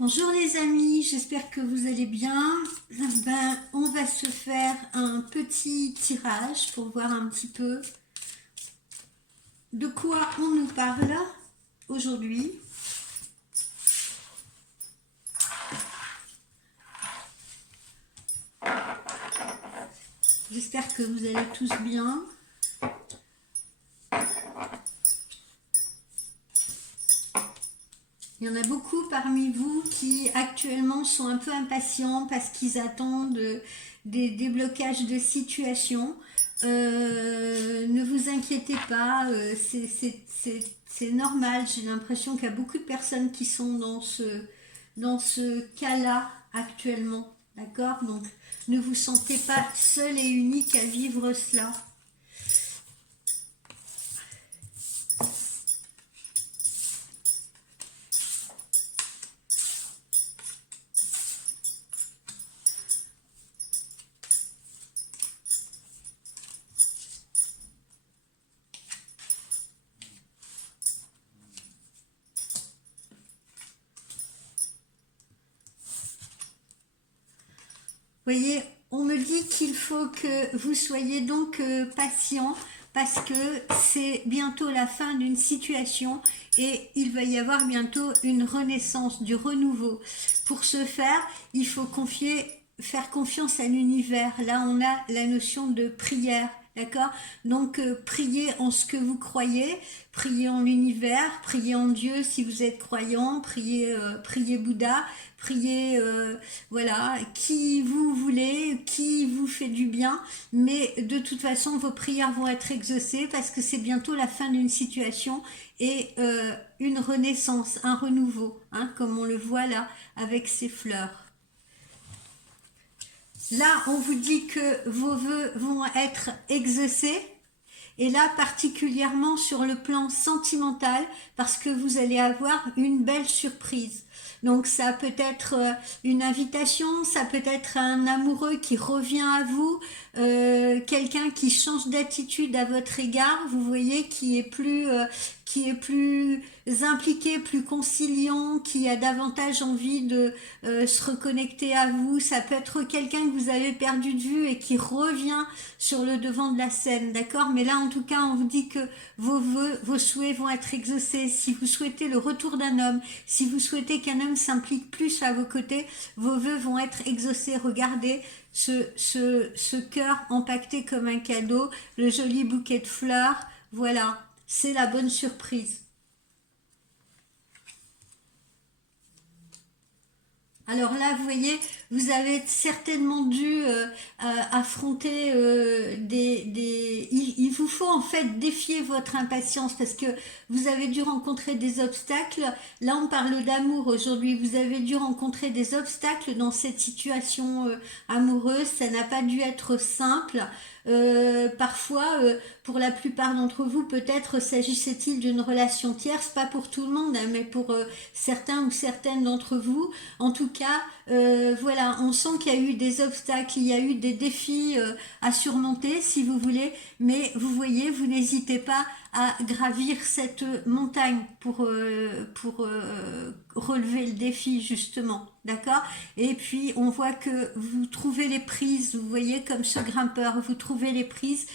Bonjour les amis, j'espère que vous allez bien. On va se faire un petit tirage pour voir un petit peu de quoi on nous parle aujourd'hui. J'espère que vous allez tous bien. Il y en a beaucoup parmi vous qui actuellement sont un peu impatients parce qu'ils attendent des déblocages de situation. Ne vous inquiétez pas, c'est normal. J'ai l'impression qu'il y a beaucoup de personnes qui sont dans ce cas-là actuellement. D'accord? Donc, ne vous sentez pas seul et unique à vivre cela. Voyez, on me dit qu'il faut que vous soyez donc patient parce que c'est bientôt la fin d'une situation et il va y avoir bientôt une renaissance, du renouveau. Pour ce faire, il faut faire confiance à l'univers. Là, on a la notion de prière. D'accord? Donc, priez en ce que vous croyez, priez en l'univers, priez en Dieu si vous êtes croyant, priez Bouddha, priez voilà, qui vous voulez, qui vous fait du bien, mais de toute façon, vos prières vont être exaucées parce que c'est bientôt la fin d'une situation et une renaissance, un renouveau, hein, comme on le voit là avec ces fleurs. Là, on vous dit que vos vœux vont être exaucés. Et là, particulièrement sur le plan sentimental, parce que vous allez avoir une belle surprise. Donc ça peut être une invitation, ça peut être un amoureux qui revient à vous, quelqu'un qui change d'attitude à votre égard, vous voyez, qui est plus impliqué, plus conciliant, qui a davantage envie de se reconnecter à vous. Ça peut être quelqu'un que vous avez perdu de vue et qui revient sur le devant de la scène, d'accord? Mais là, en tout cas, on vous dit que vos vœux, vos souhaits vont être exaucés. Si vous souhaitez le retour d'un homme, si vous souhaitez qu'un homme s'implique plus à vos côtés, vos vœux vont être exaucés. Regardez ce cœur empaqueté comme un cadeau, le joli bouquet de fleurs, voilà, c'est la bonne surprise. Alors là, vous voyez, vous avez certainement dû affronter il vous faut en fait défier votre impatience parce que vous avez dû rencontrer des obstacles. Là, on parle d'amour aujourd'hui. Vous avez dû rencontrer des obstacles dans cette situation amoureuse. Ça n'a pas dû être simple. Parfois, pour la plupart d'entre vous, peut-être s'agissait-il d'une relation tierce, pas pour tout le monde, hein, mais pour certains ou certaines d'entre vous. En tout cas, voilà, on sent qu'il y a eu des obstacles, il y a eu des défis à surmonter, si vous voulez, mais vous voyez, vous n'hésitez pas à gravir cette montagne pour relever le défi, justement, d'accord? Et puis, on voit que vous trouvez les prises, vous voyez, comme ce grimpeur, vous trouvez les prises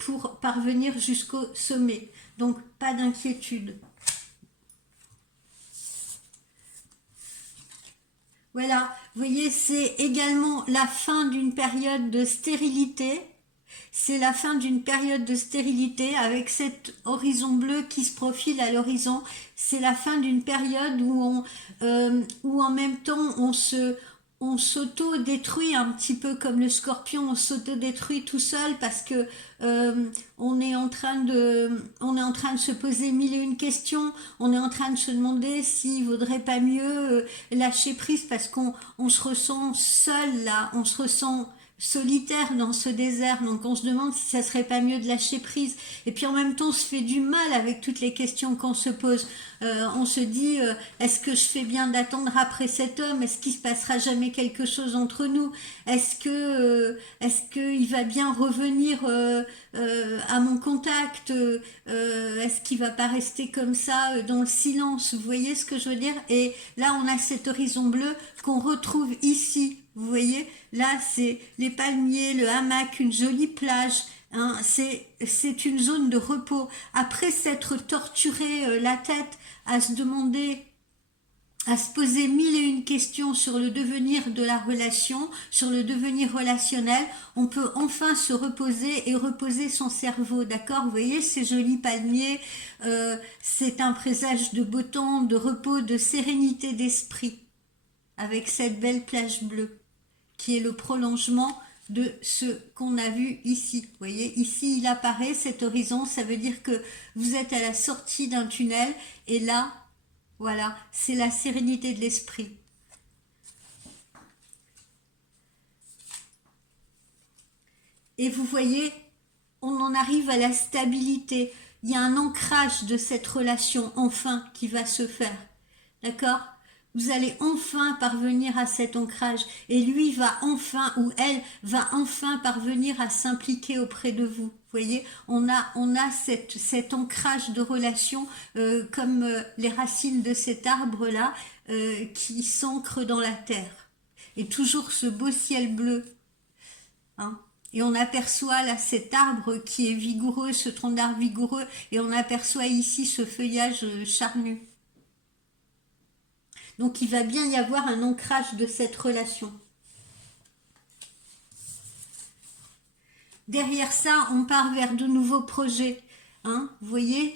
pour parvenir jusqu'au sommet. Donc, pas d'inquiétude. Voilà, vous voyez, c'est également la fin d'une période de stérilité. C'est la fin d'une période de stérilité avec cet horizon bleu qui se profile à l'horizon. C'est la fin d'une période où en même temps on s'auto-détruit un petit peu comme le scorpion, on s'auto-détruit tout seul parce que on est en train de se poser mille et une questions, on est en train de se demander s'il vaudrait pas mieux lâcher prise parce qu'on se ressent seul là, on se ressent solitaire dans ce désert, donc on se demande si ça serait pas mieux de lâcher prise, et puis en même temps on se fait du mal avec toutes les questions qu'on se pose. On se dit est-ce que je fais bien d'attendre après cet homme, est-ce qu'il se passera jamais quelque chose entre nous, est-ce que il va bien revenir à mon contact, est-ce qu'il va pas rester comme ça dans le silence, vous voyez ce que je veux dire. Et là on a cet horizon bleu qu'on retrouve ici. Vous voyez, là, c'est les palmiers, le hamac, une jolie plage. Hein, c'est une zone de repos. Après s'être torturé la tête à se demander, à se poser mille et une questions sur le devenir de la relation, sur le devenir relationnel, on peut enfin se reposer et reposer son cerveau, d'accord. Vous voyez ces jolis palmiers, c'est un présage de beau temps, de repos, de sérénité d'esprit, avec cette belle plage bleue, qui est le prolongement de ce qu'on a vu ici. Vous voyez, ici il apparaît cet horizon, ça veut dire que vous êtes à la sortie d'un tunnel, et là, voilà, c'est la sérénité de l'esprit. Et vous voyez, on en arrive à la stabilité. Il y a un ancrage de cette relation, enfin, qui va se faire. D'accord ? Vous allez enfin parvenir à cet ancrage, et lui va enfin, ou elle va enfin parvenir à s'impliquer auprès de vous. Vous voyez, on a cet ancrage de relation comme les racines de cet arbre-là qui s'ancrent dans la terre. Et toujours ce beau ciel bleu. Hein. Et on aperçoit là cet arbre qui est vigoureux, ce tronc d'arbre vigoureux, et on aperçoit ici ce feuillage charnu. Donc il va bien y avoir un ancrage de cette relation. Derrière ça, on part vers de nouveaux projets. Hein, vous voyez,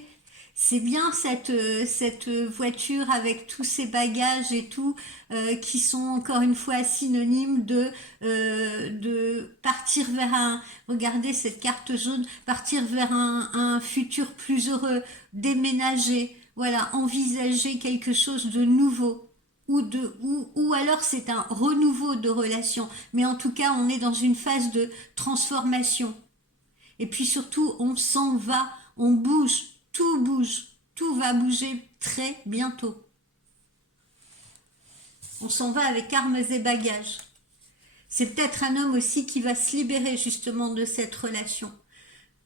c'est bien cette voiture avec tous ses bagages et tout, qui sont encore une fois synonymes de partir vers un, regardez cette carte jaune, partir vers un futur plus heureux, déménager, voilà, envisager quelque chose de nouveau. Ou alors c'est un renouveau de relation, mais en tout cas on est dans une phase de transformation. Et puis surtout on s'en va, on bouge, tout va bouger très bientôt. On s'en va avec armes et bagages. C'est peut-être un homme aussi qui va se libérer justement de cette relation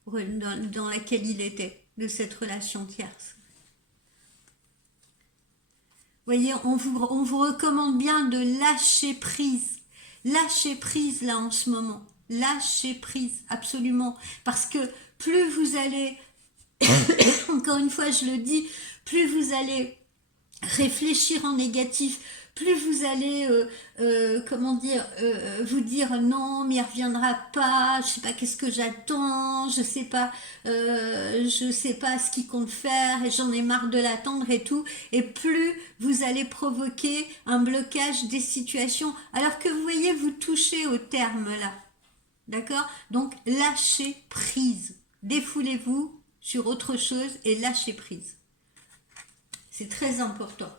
dans laquelle il était, de cette relation tierce. Vous voyez, on vous recommande bien de lâcher prise. Lâcher prise là en ce moment. Lâcher prise, absolument. Parce que plus vous allez, encore une fois je le dis, plus vous allez réfléchir en négatif, plus vous allez, vous dire non, mais il reviendra pas, je sais pas qu'est-ce que j'attends, je sais pas ce qu'il compte faire, et j'en ai marre de l'attendre et tout, et plus vous allez provoquer un blocage des situations, alors que vous voyez, vous touchez au terme là, d'accord? Donc lâchez prise, défoulez-vous sur autre chose et lâchez prise. C'est très important.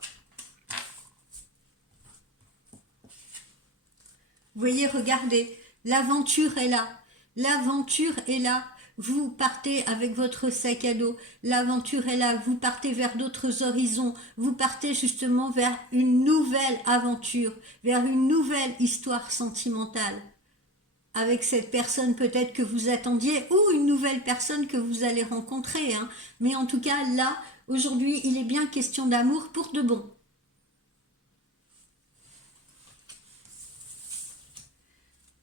Vous voyez, regardez, l'aventure est là. L'aventure est là. Vous partez avec votre sac à dos. L'aventure est là. Vous partez vers d'autres horizons. Vous partez justement vers une nouvelle aventure, vers une nouvelle histoire sentimentale. Avec cette personne peut-être que vous attendiez, ou une nouvelle personne que vous allez rencontrer. Hein. Mais en tout cas, là, aujourd'hui, il est bien question d'amour pour de bon.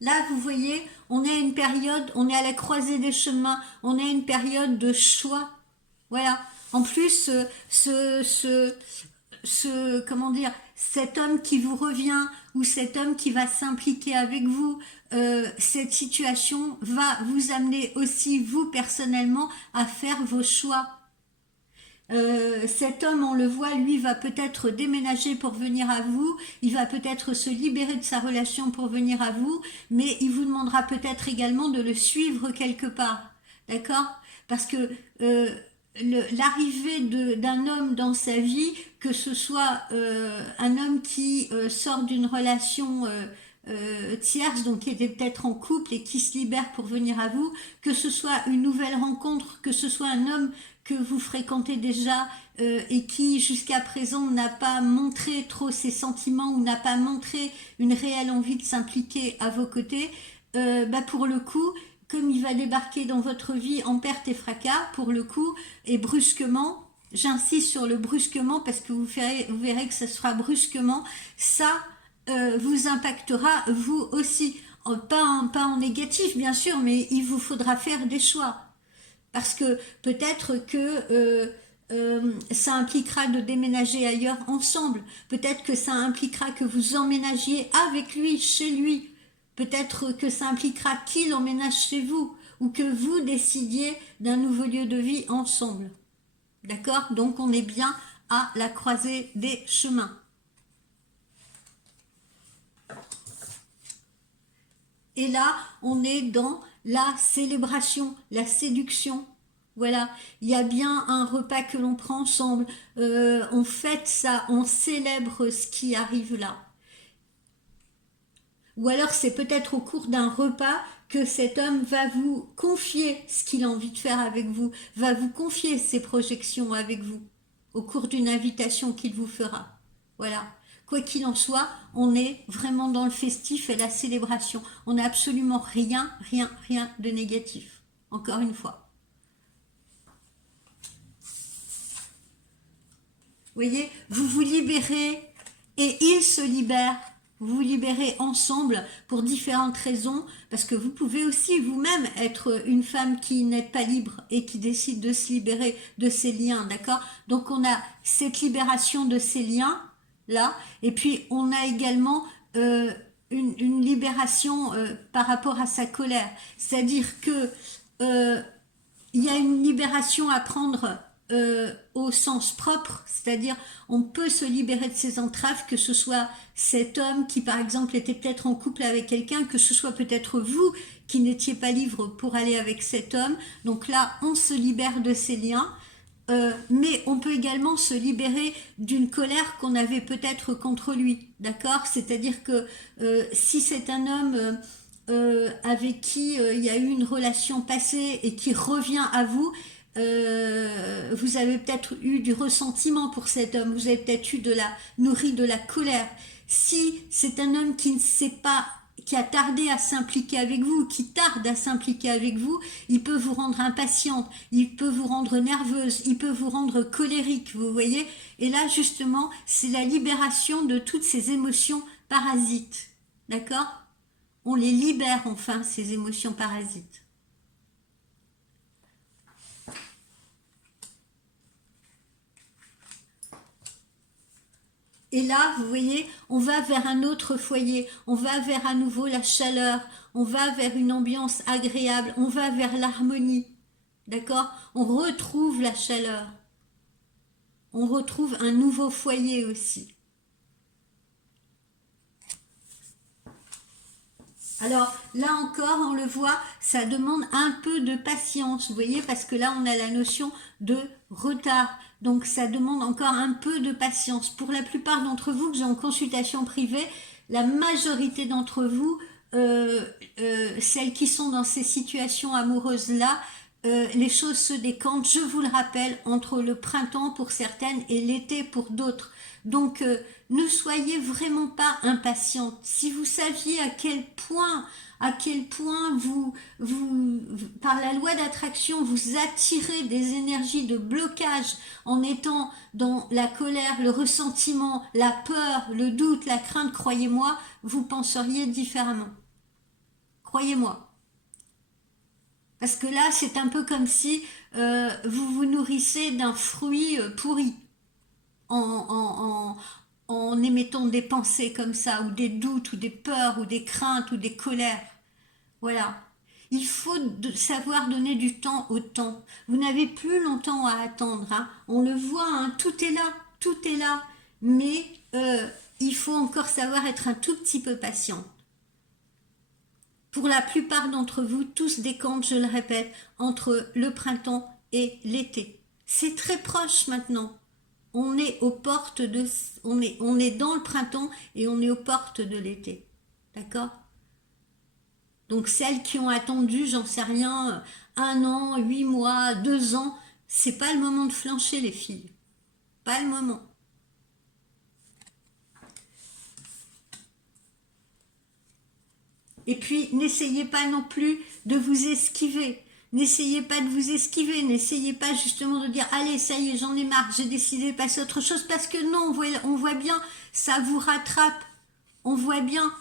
Là, vous voyez, on est à une période, on est à la croisée des chemins, on est à une période de choix. Voilà. En plus, comment dire, cet homme qui vous revient ou cet homme qui va s'impliquer avec vous, cette situation va vous amener aussi, vous personnellement, à faire vos choix. Cet homme, on le voit, lui va peut-être déménager pour venir à vous, il va peut-être se libérer de sa relation pour venir à vous, mais il vous demandera peut-être également de le suivre quelque part, d'accord? Parce que l'arrivée d'un homme dans sa vie, que ce soit un homme qui sort d'une relation tierce, donc qui était peut-être en couple et qui se libère pour venir à vous, que ce soit une nouvelle rencontre, que ce soit un homme que vous fréquentez déjà et qui jusqu'à présent n'a pas montré trop ses sentiments ou n'a pas montré une réelle envie de s'impliquer à vos côtés, pour le coup, comme il va débarquer dans votre vie en perte et fracas, pour le coup, et brusquement, j'insiste sur le brusquement parce que vous verrez que ça sera brusquement, ça vous impactera vous aussi. Pas en négatif bien sûr, mais il vous faudra faire des choix. Parce que peut-être que ça impliquera de déménager ailleurs ensemble. Peut-être que ça impliquera que vous emménagiez avec lui, chez lui. Peut-être que ça impliquera qu'il emménage chez vous ou que vous décidiez d'un nouveau lieu de vie ensemble. D'accord? Donc on est bien à la croisée des chemins. Et là, on est dans la célébration, la séduction. Voilà, il y a bien un repas que l'on prend ensemble. On fête ça, on célèbre ce qui arrive là. Ou alors c'est peut-être au cours d'un repas que cet homme va vous confier ce qu'il a envie de faire avec vous, va vous confier ses projections avec vous, au cours d'une invitation qu'il vous fera. Voilà. Quoi qu'il en soit, on est vraiment dans le festif et la célébration. On n'a absolument rien de négatif. Encore une fois. Vous voyez, vous vous libérez et il se libère. Vous vous libérez ensemble pour différentes raisons, parce que vous pouvez aussi vous-même être une femme qui n'est pas libre et qui décide de se libérer de ses liens, d'accord? Donc on a cette libération de ces liens là, et puis on a également une libération par rapport à sa colère, c'est-à-dire que il y a une libération à prendre au sens propre, c'est-à-dire on peut se libérer de ses entraves, que ce soit cet homme qui par exemple était peut-être en couple avec quelqu'un, que ce soit peut-être vous qui n'étiez pas libre pour aller avec cet homme. Donc là on se libère de ces liens, mais on peut également se libérer d'une colère qu'on avait peut-être contre lui, d'accord? C'est-à-dire que si c'est un homme avec qui il y a eu une relation passée et qui revient à vous, vous avez peut-être eu du ressentiment pour cet homme, vous avez peut-être eu nourri de la colère. Si c'est un homme qui ne sait pas, qui a tardé à s'impliquer avec vous, qui tarde à s'impliquer avec vous, il peut vous rendre impatiente, il peut vous rendre nerveuse, il peut vous rendre colérique, vous voyez. Et là, justement, c'est la libération de toutes ces émotions parasites, d'accord? On les libère enfin, ces émotions parasites. Et là, vous voyez, on va vers un autre foyer, on va vers à nouveau la chaleur, on va vers une ambiance agréable, on va vers l'harmonie, d'accord? On retrouve la chaleur, on retrouve un nouveau foyer aussi. Alors là encore, on le voit, ça demande un peu de patience, vous voyez, parce que là on a la notion de retard. Donc ça demande encore un peu de patience. Pour la plupart d'entre vous que j'ai en consultation privée, la majorité d'entre vous, celles qui sont dans ces situations amoureuses-là, les choses se décantent, je vous le rappelle, entre le printemps pour certaines et l'été pour d'autres. Donc ne soyez vraiment pas impatiente. Si vous saviez à quel point par la loi d'attraction, vous attirez des énergies de blocage en étant dans la colère, le ressentiment, la peur, le doute, la crainte, croyez-moi, vous penseriez différemment. Croyez-moi. Parce que là, c'est un peu comme si vous vous nourrissez d'un fruit pourri en émettant des pensées comme ça, ou des doutes, ou des peurs, ou des craintes, ou des colères. Voilà. Il faut savoir donner du temps au temps. Vous n'avez plus longtemps à attendre, hein. On le voit, hein, tout est là. Mais il faut encore savoir être un tout petit peu patient. Pour la plupart d'entre vous, tout se décante, je le répète, entre le printemps et l'été. C'est très proche maintenant. On est dans le printemps et on est aux portes de l'été. D'accord? Donc celles qui ont attendu, j'en sais rien, 1 an, 8 mois, 2 ans, c'est pas le moment de flancher les filles. Pas le moment. Et puis, n'essayez pas non plus de vous esquiver. N'essayez pas de vous esquiver. N'essayez pas justement de dire, allez, ça y est, j'en ai marre, j'ai décidé de passer à autre chose. Parce que non, on voit bien, ça vous rattrape. On voit bien,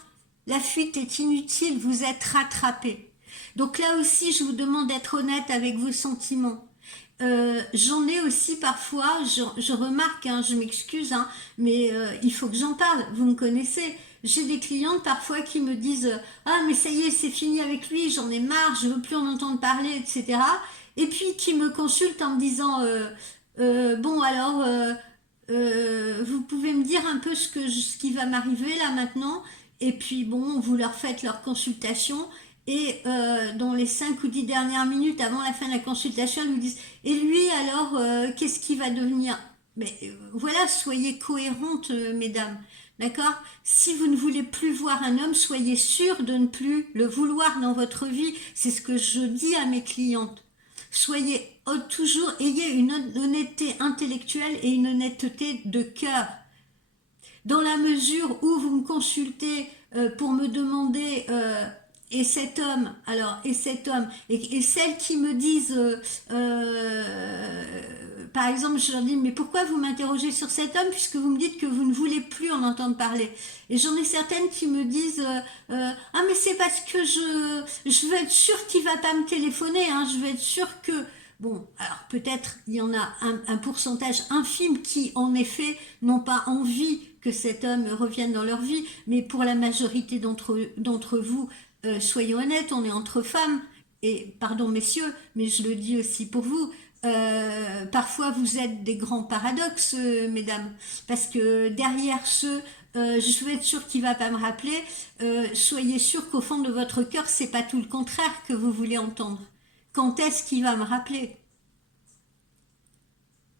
la fuite est inutile, vous êtes rattrapé. Donc là aussi, je vous demande d'être honnête avec vos sentiments. J'en ai aussi parfois, je remarque, hein, je m'excuse, hein, mais il faut que j'en parle, vous me connaissez. J'ai des clientes parfois qui me disent ah mais ça y est c'est fini avec lui, j'en ai marre, je veux plus en entendre parler, etc. Et puis qui me consultent en me disant bon alors vous pouvez me dire un peu ce qui va m'arriver là maintenant. Et puis bon, vous leur faites leur consultation et dans les 5 ou 10 dernières minutes avant la fin de la consultation, ils vous disent et lui alors qu'est-ce qui va devenir? Mais voilà, soyez cohérentes, mesdames. D'accord? Si vous ne voulez plus voir un homme, soyez sûr de ne plus le vouloir dans votre vie. C'est ce que je dis à mes clientes. Soyez toujours, ayez une honnêteté intellectuelle et une honnêteté de cœur. Dans la mesure où vous me consultez pour me demander et cet homme, alors et cet homme, et celles qui me disent, par exemple, je leur dis mais pourquoi vous m'interrogez sur cet homme puisque vous me dites que vous ne voulez plus en entendre parler. Et j'en ai certaines qui me disent ah mais c'est parce que je veux être sûre qu'il va pas me téléphoner, hein, je veux être sûre que bon, alors peut-être il y en a un pourcentage infime qui en effet n'ont pas envie que cet homme revienne dans leur vie, mais pour la majorité d'entre vous, soyons honnêtes, on est entre femmes, et pardon messieurs, mais je le dis aussi pour vous, parfois vous êtes des grands paradoxes, mesdames, parce que derrière je veux être sûre qu'il va pas me rappeler, soyez sûrs qu'au fond de votre cœur, c'est pas tout le contraire que vous voulez entendre. Quand est-ce qu'il va me rappeler?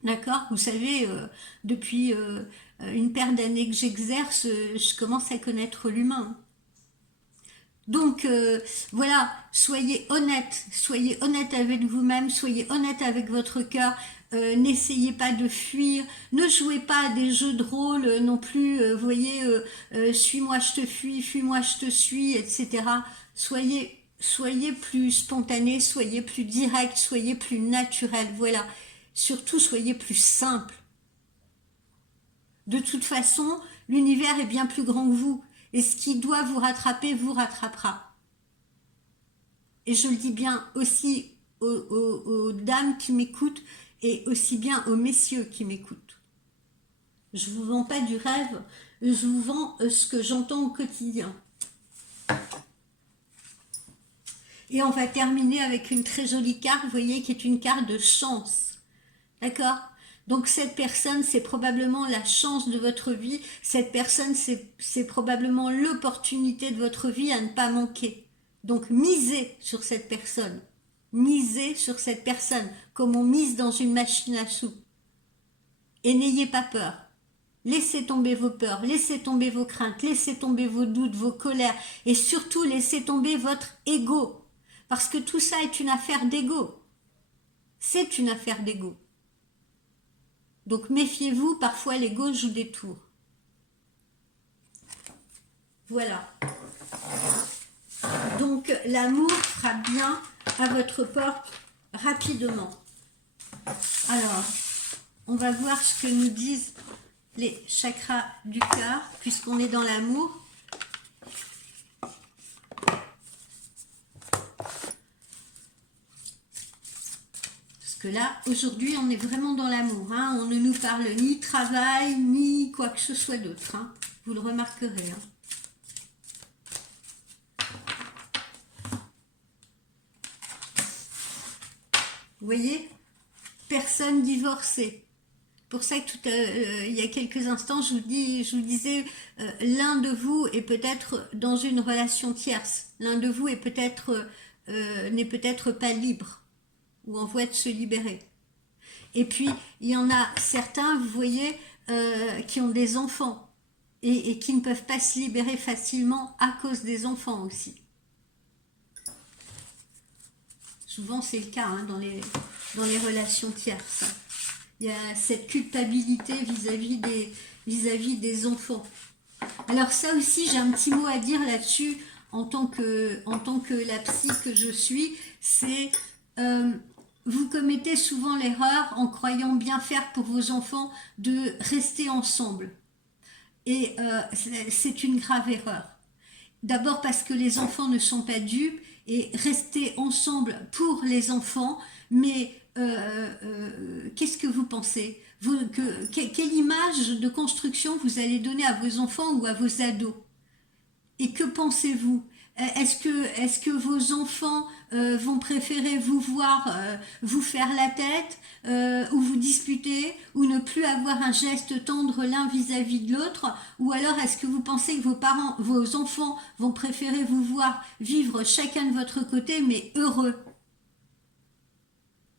D'accord? Vous savez, depuis une paire d'années que j'exerce, je commence à connaître l'humain. Donc voilà, soyez honnête avec vous-même, soyez honnête avec votre cœur, n'essayez pas de fuir, ne jouez pas à des jeux de rôle non plus, vous voyez, suis-moi je te fuis, fuis-moi je te suis, etc. Soyez plus spontané, soyez plus direct, soyez plus naturel, voilà. Surtout soyez plus simple. De toute façon, l'univers est bien plus grand que vous. Et ce qui doit vous rattraper, vous rattrapera. Et je le dis bien aussi aux dames qui m'écoutent et aussi bien aux messieurs qui m'écoutent. Je ne vous vends pas du rêve, je vous vends ce que j'entends au quotidien. Et on va terminer avec une très jolie carte, vous voyez, qui est une carte de chance. D'accord ? Donc cette personne, c'est probablement la chance de votre vie. Cette personne, c'est probablement l'opportunité de votre vie à ne pas manquer. Donc misez sur cette personne. Misez sur cette personne, comme on mise dans une machine à sous. Et n'ayez pas peur. Laissez tomber vos peurs, laissez tomber vos craintes, laissez tomber vos doutes, vos colères. Et surtout, laissez tomber votre ego. Parce que tout ça est une affaire d'ego. C'est une affaire d'ego. Donc méfiez-vous, parfois l'ego joue des tours. Voilà. Donc l'amour fera bien à votre porte rapidement. Alors, on va voir ce que nous disent les chakras du cœur, puisqu'on est dans l'amour. Que là, aujourd'hui, on est vraiment dans l'amour. Hein. On ne nous parle ni travail, ni quoi que ce soit d'autre. Hein. Vous le remarquerez. Hein. Vous voyez? Personne divorcée. Pour ça que il y a quelques instants, je vous disais, l'un de vous est peut-être dans une relation tierce. L'un de vous est n'est peut-être pas libre. Ou en voie de se libérer. Et puis, il y en a certains, vous voyez, qui ont des enfants. et qui ne peuvent pas se libérer facilement à cause des enfants aussi. Souvent c'est le cas hein, dans les relations tierces. Il y a cette culpabilité vis-à-vis des enfants. Alors ça aussi, j'ai un petit mot à dire là-dessus en tant que la psy que je suis, c'est vous commettez souvent l'erreur en croyant bien faire pour vos enfants de rester ensemble. Et c'est une grave erreur. D'abord parce que les enfants ne sont pas dupes et rester ensemble pour les enfants, mais qu'est-ce que vous pensez quelle image de construction vous allez donner à vos enfants ou à vos ados? Et que pensez-vous? Est-ce que vos enfants vont préférer vous voir vous faire la tête ou vous disputer ou ne plus avoir un geste tendre l'un vis-à-vis de l'autre? Ou alors est-ce que vous pensez que vos enfants vont préférer vous voir vivre chacun de votre côté mais heureux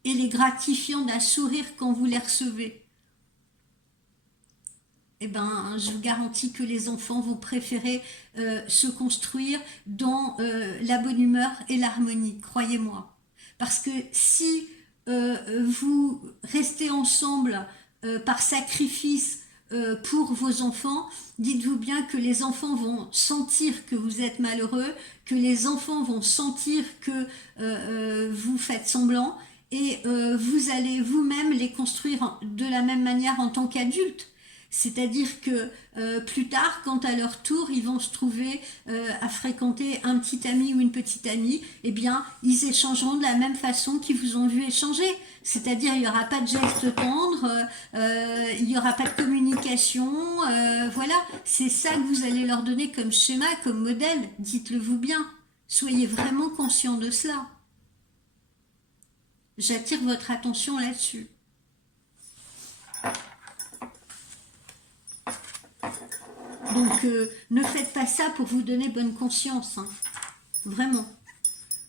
et les gratifiant d'un sourire quand vous les recevez? Eh ben, je vous garantis que les enfants vont préférer se construire dans la bonne humeur et l'harmonie, croyez-moi. Parce que si vous restez ensemble par sacrifice pour vos enfants, dites-vous bien que les enfants vont sentir que vous êtes malheureux, que les enfants vont sentir que vous faites semblant, et vous allez vous-même les construire de la même manière en tant qu'adultes. C'est-à-dire que plus tard, quand à leur tour, ils vont se trouver à fréquenter un petit ami ou une petite amie, eh bien, ils échangeront de la même façon qu'ils vous ont vu échanger. C'est-à-dire, il n'y aura pas de gestes tendres, il n'y aura pas de communication, voilà. C'est ça que vous allez leur donner comme schéma, comme modèle, dites-le vous bien. Soyez vraiment conscients de cela. J'attire votre attention là-dessus. Donc, ne faites pas ça pour vous donner bonne conscience. Hein. Vraiment.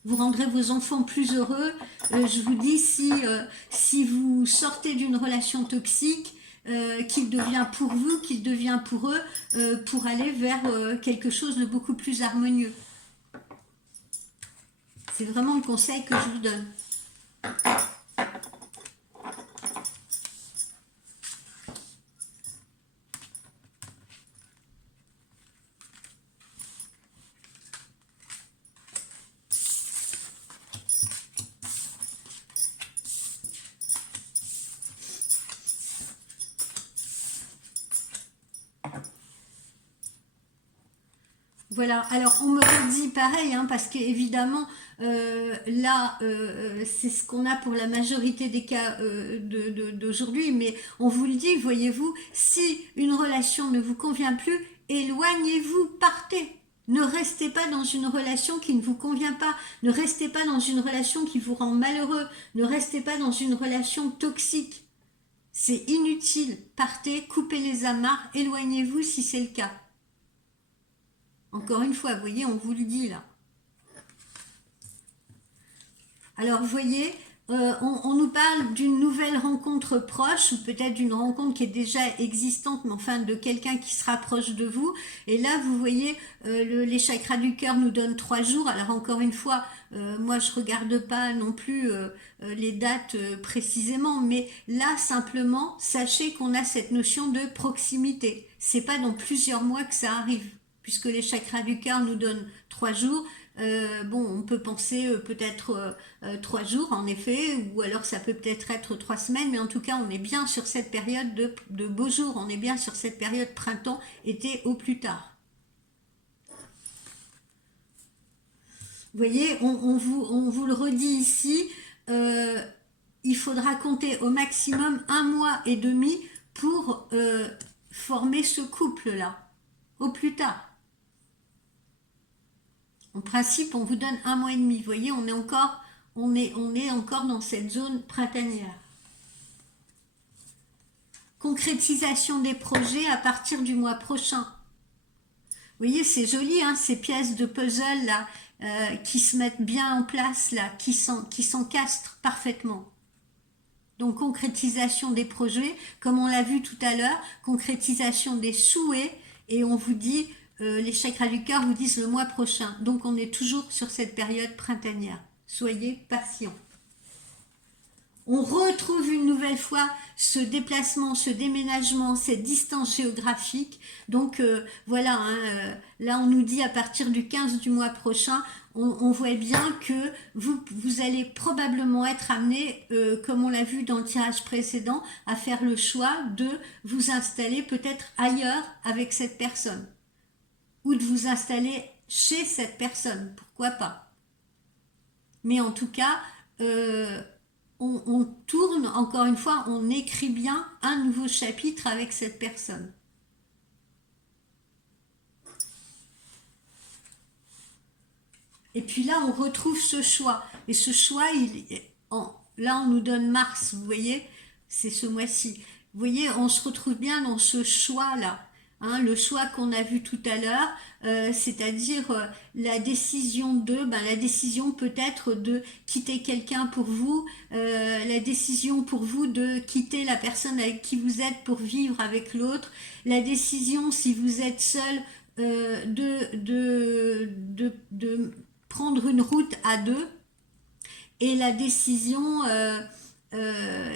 Vous rendrez vos enfants plus heureux. Je vous dis, si vous sortez d'une relation toxique, qu'il devient pour vous, qu'il devient pour eux, pour aller vers quelque chose de beaucoup plus harmonieux. C'est vraiment le conseil que je vous donne. Voilà, alors on me redit pareil, hein, parce qu'évidemment, là, c'est ce qu'on a pour la majorité des cas d'aujourd'hui, mais on vous le dit, voyez-vous, si une relation ne vous convient plus, éloignez-vous, partez. Ne restez pas dans une relation qui ne vous convient pas, ne restez pas dans une relation qui vous rend malheureux, ne restez pas dans une relation toxique. C'est inutile, partez, coupez les amarres, éloignez-vous si c'est le cas. Encore une fois, vous voyez, on vous le dit là. Alors, vous voyez, on nous parle d'une nouvelle rencontre proche, ou peut-être d'une rencontre qui est déjà existante, mais enfin de quelqu'un qui se rapproche de vous. Et là, vous voyez, les chakras du cœur nous donnent 3 jours. Alors, encore une fois, moi, je regarde pas non plus les dates précisément, mais là, simplement, sachez qu'on a cette notion de proximité. C'est pas dans plusieurs mois que ça arrive. Puisque les chakras du cœur nous donnent 3 jours, bon, on peut penser peut-être 3 jours en effet, ou alors ça peut peut-être être 3 semaines, mais en tout cas on est bien sur cette période de beaux jours, on est bien sur cette période printemps, été au plus tard. Vous voyez, on vous le redit ici, il faudra compter au maximum 1 mois et demi pour former ce couple-là, au plus tard. En principe, on vous donne 1 mois et demi. Vous voyez, on est encore dans cette zone printanière. Concrétisation des projets à partir du mois prochain. Vous voyez, c'est joli, hein, ces pièces de puzzle là, qui se mettent bien en place là, qui s'encastrent parfaitement. Donc, concrétisation des projets, comme on l'a vu tout à l'heure, concrétisation des souhaits et on vous dit, les chakras du cœur vous disent le mois prochain. Donc on est toujours sur cette période printanière. Soyez patients. On retrouve une nouvelle fois ce déplacement, ce déménagement, cette distance géographique. Donc voilà, hein, là on nous dit à partir du 15 du mois prochain, on voit bien que vous allez probablement être amené, comme on l'a vu dans le tirage précédent, à faire le choix de vous installer peut-être ailleurs avec cette personne. Ou de vous installer chez cette personne, pourquoi pas. Mais en tout cas, on tourne, encore une fois, on écrit bien un nouveau chapitre avec cette personne. Et puis là, on retrouve ce choix. Et ce choix, là, on nous donne Mars, vous voyez, c'est ce mois-ci. Vous voyez, on se retrouve bien dans ce choix-là. Hein, le choix qu'on a vu tout à l'heure, c'est-à-dire la décision la décision peut-être de quitter quelqu'un pour vous, la décision pour vous de quitter la personne avec qui vous êtes pour vivre avec l'autre, la décision si vous êtes seul de prendre une route à deux, et la décision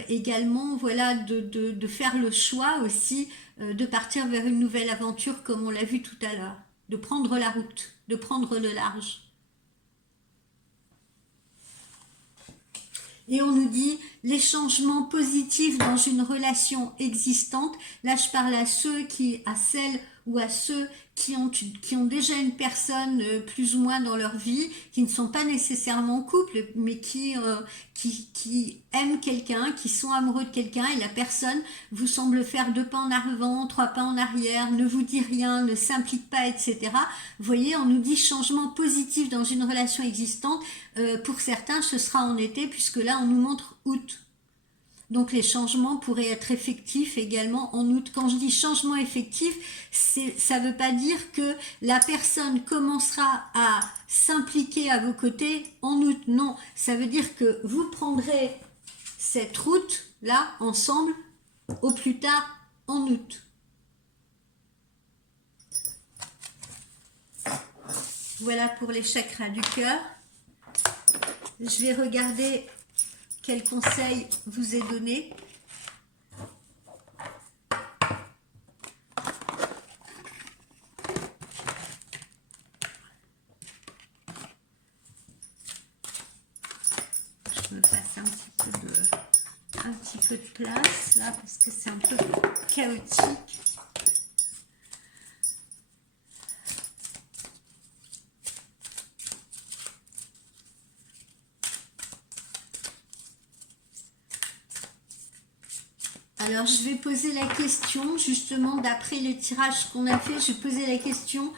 également, voilà, de faire le choix aussi de partir vers une nouvelle aventure comme on l'a vu tout à l'heure, de prendre la route, de prendre le large. Et on nous dit les changements positifs dans une relation existante. Là, je parle à celles ou à ceux qui ont déjà une personne plus ou moins dans leur vie, qui ne sont pas nécessairement en couple, mais qui aiment quelqu'un, qui sont amoureux de quelqu'un, et la personne vous semble faire 2 pas en avant, 3 pas en arrière, ne vous dit rien, ne s'implique pas, etc. Vous voyez, on nous dit changement positif dans une relation existante. Pour certains, ce sera en été, puisque là, on nous montre août. Donc les changements pourraient être effectifs également en août. Quand je dis changement effectif, ça ne veut pas dire que la personne commencera à s'impliquer à vos côtés en août. Non, ça veut dire que vous prendrez cette route-là ensemble au plus tard en août. Voilà pour les chakras du cœur. Je vais regarder quel conseil vous est donné. Je me fasse un petit peu de place là parce que c'est un peu chaotique. Alors, je vais poser la question, justement, d'après les tirages qu'on a fait, je vais poser la question,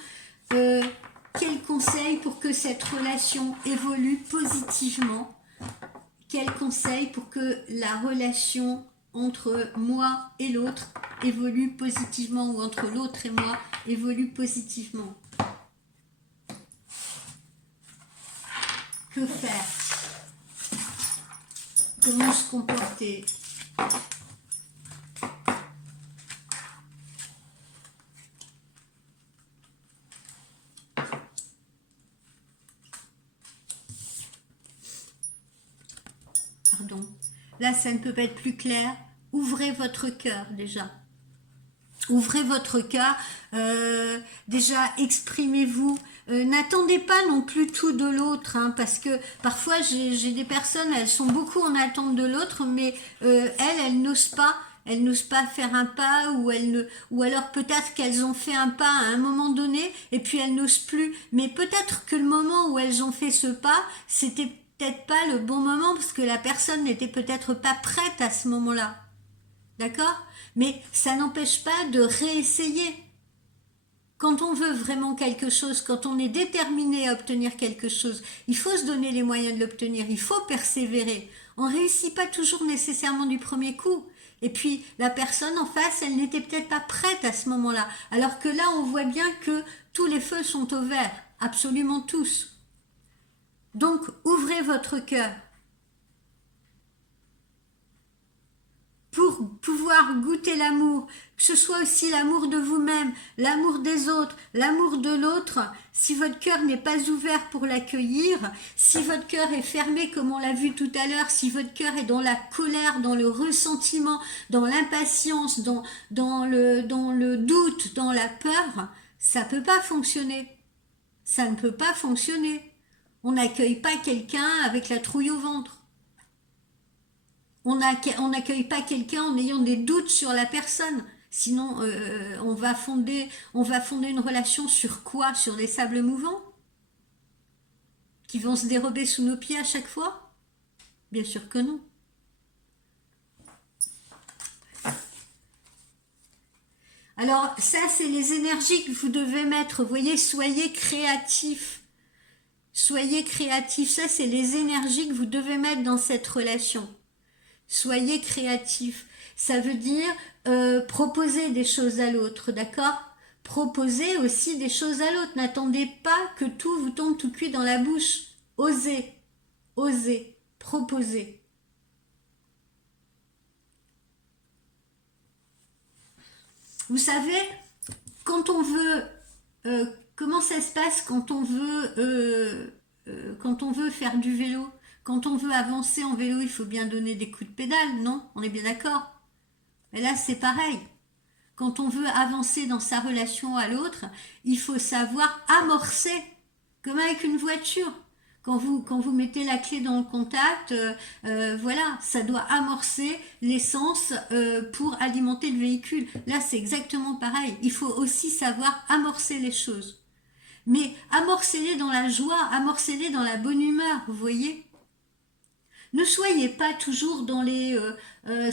quel conseil pour que cette relation évolue positivement? Quel conseil pour que la relation entre moi et l'autre évolue positivement, ou entre l'autre et moi évolue positivement? Que faire? Comment se comporter? Là, ça ne peut pas être plus clair. Ouvrez votre cœur déjà. Ouvrez votre cœur. Déjà, exprimez-vous. N'attendez pas non plus tout de l'autre, hein, parce que parfois, j'ai des personnes, elles sont beaucoup en attente de l'autre, mais elles n'osent pas. Elles n'osent pas faire un pas, ou alors peut-être qu'elles ont fait un pas à un moment donné, et puis elles n'osent plus. Mais peut-être que le moment où elles ont fait ce pas, c'était peut-être pas le bon moment parce que la personne n'était peut-être pas prête à ce moment-là. D'accord? Mais ça n'empêche pas de réessayer. Quand on veut vraiment quelque chose, quand on est déterminé à obtenir quelque chose, il faut se donner les moyens de l'obtenir, il faut persévérer. On ne réussit pas toujours nécessairement du premier coup. Et puis, la personne en face, elle n'était peut-être pas prête à ce moment-là. Alors que là, on voit bien que tous les feux sont au vert, absolument tous. Donc, ouvrez votre cœur. pour pouvoir goûter l'amour, que ce soit aussi l'amour de vous-même, l'amour des autres, l'amour de l'autre, si votre cœur n'est pas ouvert pour l'accueillir, si votre cœur est fermé comme on l'a vu tout à l'heure, si votre cœur est dans la colère, dans le ressentiment, dans l'impatience, dans le doute, dans la peur, ça peut pas fonctionner. Ça ne peut pas fonctionner. On n'accueille pas quelqu'un avec la trouille au ventre. On n'accueille pas quelqu'un en ayant des doutes sur la personne. Sinon, on va fonder une relation sur quoi? Sur des sables mouvants qui vont se dérober sous nos pieds à chaque fois? Bien sûr que non. Alors ça, c'est les énergies que vous devez mettre. Vous voyez, soyez créatifs. Soyez créatifs. Ça, c'est les énergies que vous devez mettre dans cette relation. Soyez créatifs. Ça veut dire proposer des choses à l'autre, d'accord? Proposez aussi des choses à l'autre. N'attendez pas que tout vous tombe tout cuit dans la bouche. Osez, osez, proposez. Vous savez, quand on veut, comment ça se passe quand on veut faire du vélo? Quand on veut avancer en vélo, il faut bien donner des coups de pédale, non? On est bien d'accord? Et là, c'est pareil. Quand on veut avancer dans sa relation à l'autre, il faut savoir amorcer, comme avec une voiture. Quand vous mettez la clé dans le contact, voilà, ça doit amorcer l'essence pour alimenter le véhicule. Là, c'est exactement pareil. Il faut aussi savoir amorcer les choses. Mais amorcez-les dans la joie, amorcez-les dans la bonne humeur, vous voyez? Ne soyez pas toujours dans les...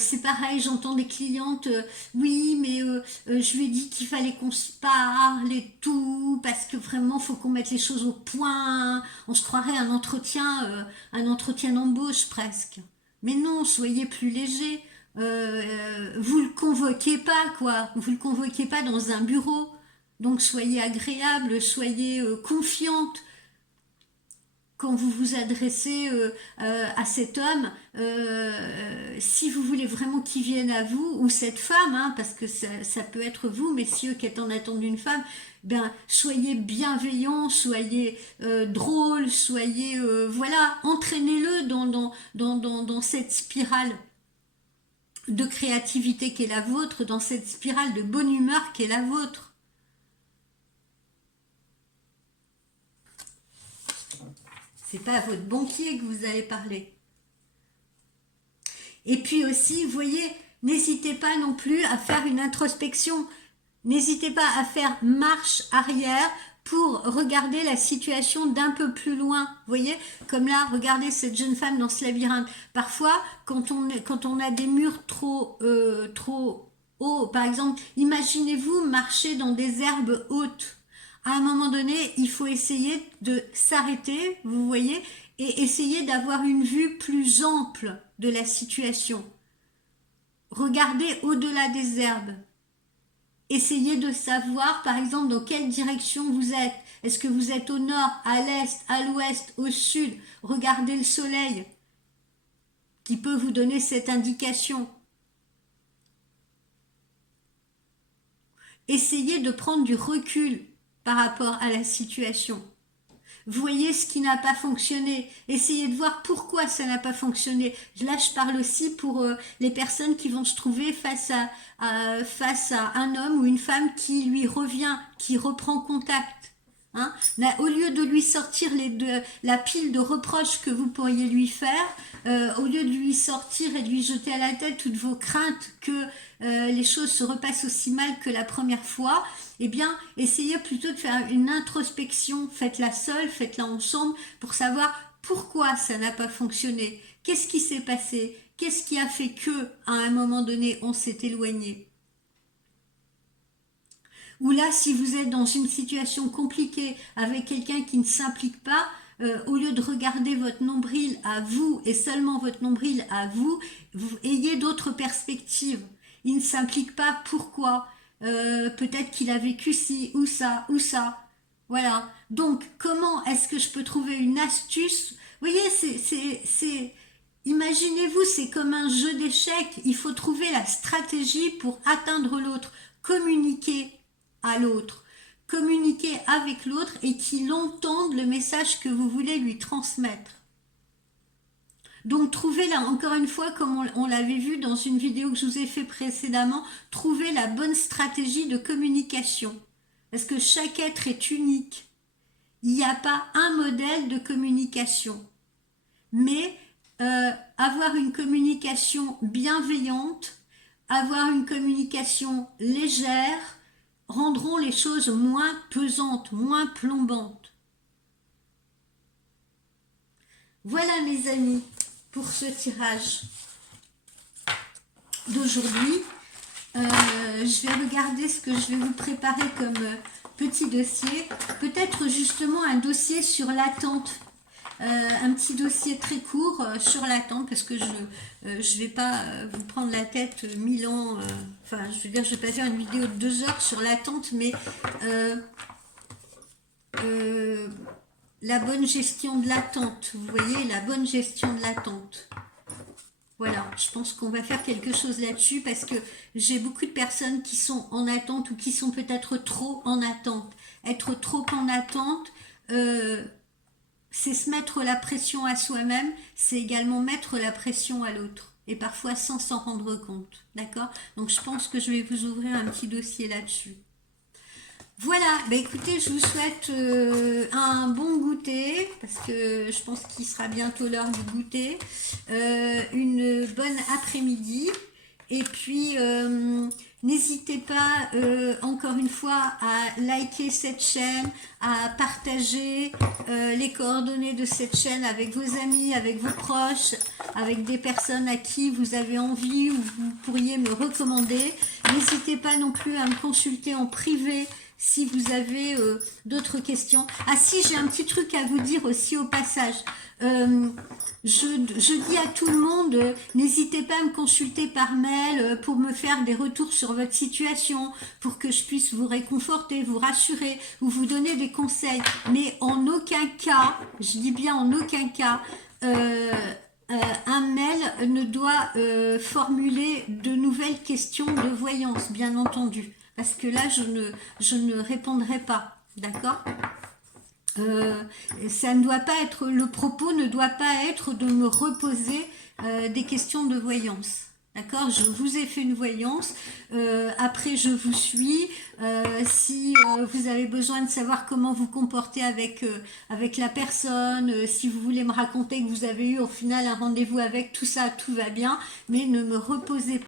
c'est pareil, j'entends des clientes, oui, mais je lui ai dit qu'il fallait qu'on se parle et tout, parce que vraiment, faut qu'on mette les choses au point. On se croirait un entretien d'embauche presque. Mais non, soyez plus léger. Vous le convoquez pas, quoi. Vous le convoquez pas dans un bureau. Donc soyez agréable, soyez confiante. Quand vous vous adressez à cet homme, si vous voulez vraiment qu'il vienne à vous, ou cette femme, hein, parce que ça peut être vous, messieurs qui êtes en attente d'une femme, ben soyez bienveillants, soyez drôles, soyez voilà, entraînez-le dans cette spirale de créativité qui est la vôtre, dans cette spirale de bonne humeur qui est la vôtre. C'est pas à votre banquier que vous allez parler. Et puis aussi, vous voyez, n'hésitez pas non plus à faire une introspection. N'hésitez pas à faire marche arrière pour regarder la situation d'un peu plus loin. Vous voyez, comme là, regardez cette jeune femme dans ce labyrinthe. Parfois, quand on a des murs trop hauts, par exemple, imaginez-vous marcher dans des herbes hautes. À un moment donné, il faut essayer de s'arrêter, vous voyez, et essayer d'avoir une vue plus ample de la situation. Regardez au-delà des herbes. Essayez de savoir, par exemple, dans quelle direction vous êtes. Est-ce que vous êtes au nord, à l'est, à l'ouest, au sud? Regardez le soleil qui peut vous donner cette indication. Essayez de prendre du recul par rapport à la situation. Voyez ce qui n'a pas fonctionné. Essayez de voir pourquoi ça n'a pas fonctionné. Là, je parle aussi pour les personnes qui vont se trouver face à un homme ou une femme qui lui revient, qui reprend contact. Hein? Là, au lieu de lui sortir la pile de reproches que vous pourriez lui faire, au lieu de lui sortir et de lui jeter à la tête toutes vos craintes que les choses se repassent aussi mal que la première fois, eh bien, essayez plutôt de faire une introspection, faites-la seule, faites-la ensemble, pour savoir pourquoi ça n'a pas fonctionné, qu'est-ce qui s'est passé, qu'est-ce qui a fait que, à un moment donné, on s'est éloigné. Ou là, si vous êtes dans une situation compliquée avec quelqu'un qui ne s'implique pas, au lieu de regarder votre nombril à vous et seulement votre nombril à vous, ayez d'autres perspectives. Il ne s'implique pas, pourquoi? Peut-être qu'il a vécu ci ou ça ou ça. Voilà. Donc, comment est-ce que je peux trouver une astuce? Vous voyez, Imaginez-vous, c'est comme un jeu d'échecs, il faut trouver la stratégie pour atteindre l'autre, communiquer à l'autre, communiquer avec l'autre et qu'il entende le message que vous voulez lui transmettre. Donc trouvez là, encore une fois, comme on l'avait vu dans une vidéo que je vous ai fait précédemment, trouvez la bonne stratégie de communication. Parce que chaque être est unique. Il n'y a pas un modèle de communication. Mais avoir une communication bienveillante, avoir une communication légère, rendront les choses moins pesantes, moins plombantes. Voilà mes amis, pour ce tirage d'aujourd'hui. Je vais regarder ce que je vais vous préparer comme petit dossier. Peut-être justement un dossier sur l'attente. Un petit dossier très court sur l'attente, parce que je vais pas vous prendre la tête 1000 ans. Enfin, je veux dire, je vais pas faire une vidéo de 2 heures sur l'attente, mais la bonne gestion de l'attente. Vous voyez, la bonne gestion de l'attente. Voilà, je pense qu'on va faire quelque chose là-dessus parce que j'ai beaucoup de personnes qui sont en attente ou qui sont peut-être trop en attente. Être trop en attente, c'est se mettre la pression à soi-même, c'est également mettre la pression à l'autre. Et parfois sans s'en rendre compte. D'accord? Donc je pense que je vais vous ouvrir un petit dossier là-dessus. Voilà, bah écoutez, je vous souhaite un bon goûter, parce que je pense qu'il sera bientôt l'heure du goûter, une bonne après-midi, et puis n'hésitez pas encore une fois à liker cette chaîne, à partager les coordonnées de cette chaîne avec vos amis, avec vos proches, avec des personnes à qui vous avez envie ou vous pourriez me recommander. N'hésitez pas non plus à me consulter en privé si vous avez d'autres questions. Ah si, j'ai un petit truc à vous dire aussi au passage. Je dis à tout le monde, n'hésitez pas à me consulter par mail pour me faire des retours sur votre situation, pour que je puisse vous réconforter, vous rassurer ou vous donner des conseils. Mais en aucun cas, je dis bien en aucun cas, un mail ne doit formuler de nouvelles questions de voyance, bien entendu. Parce que là, je ne répondrai pas, d'accord? Ça ne doit pas être, le propos ne doit pas être de me reposer des questions de voyance. D'accord? Je vous ai fait une voyance, après je vous suis. Si vous avez besoin de savoir comment vous comporter avec la personne, si vous voulez me raconter que vous avez eu au final un rendez-vous avec, tout ça, tout va bien, mais ne me reposez pas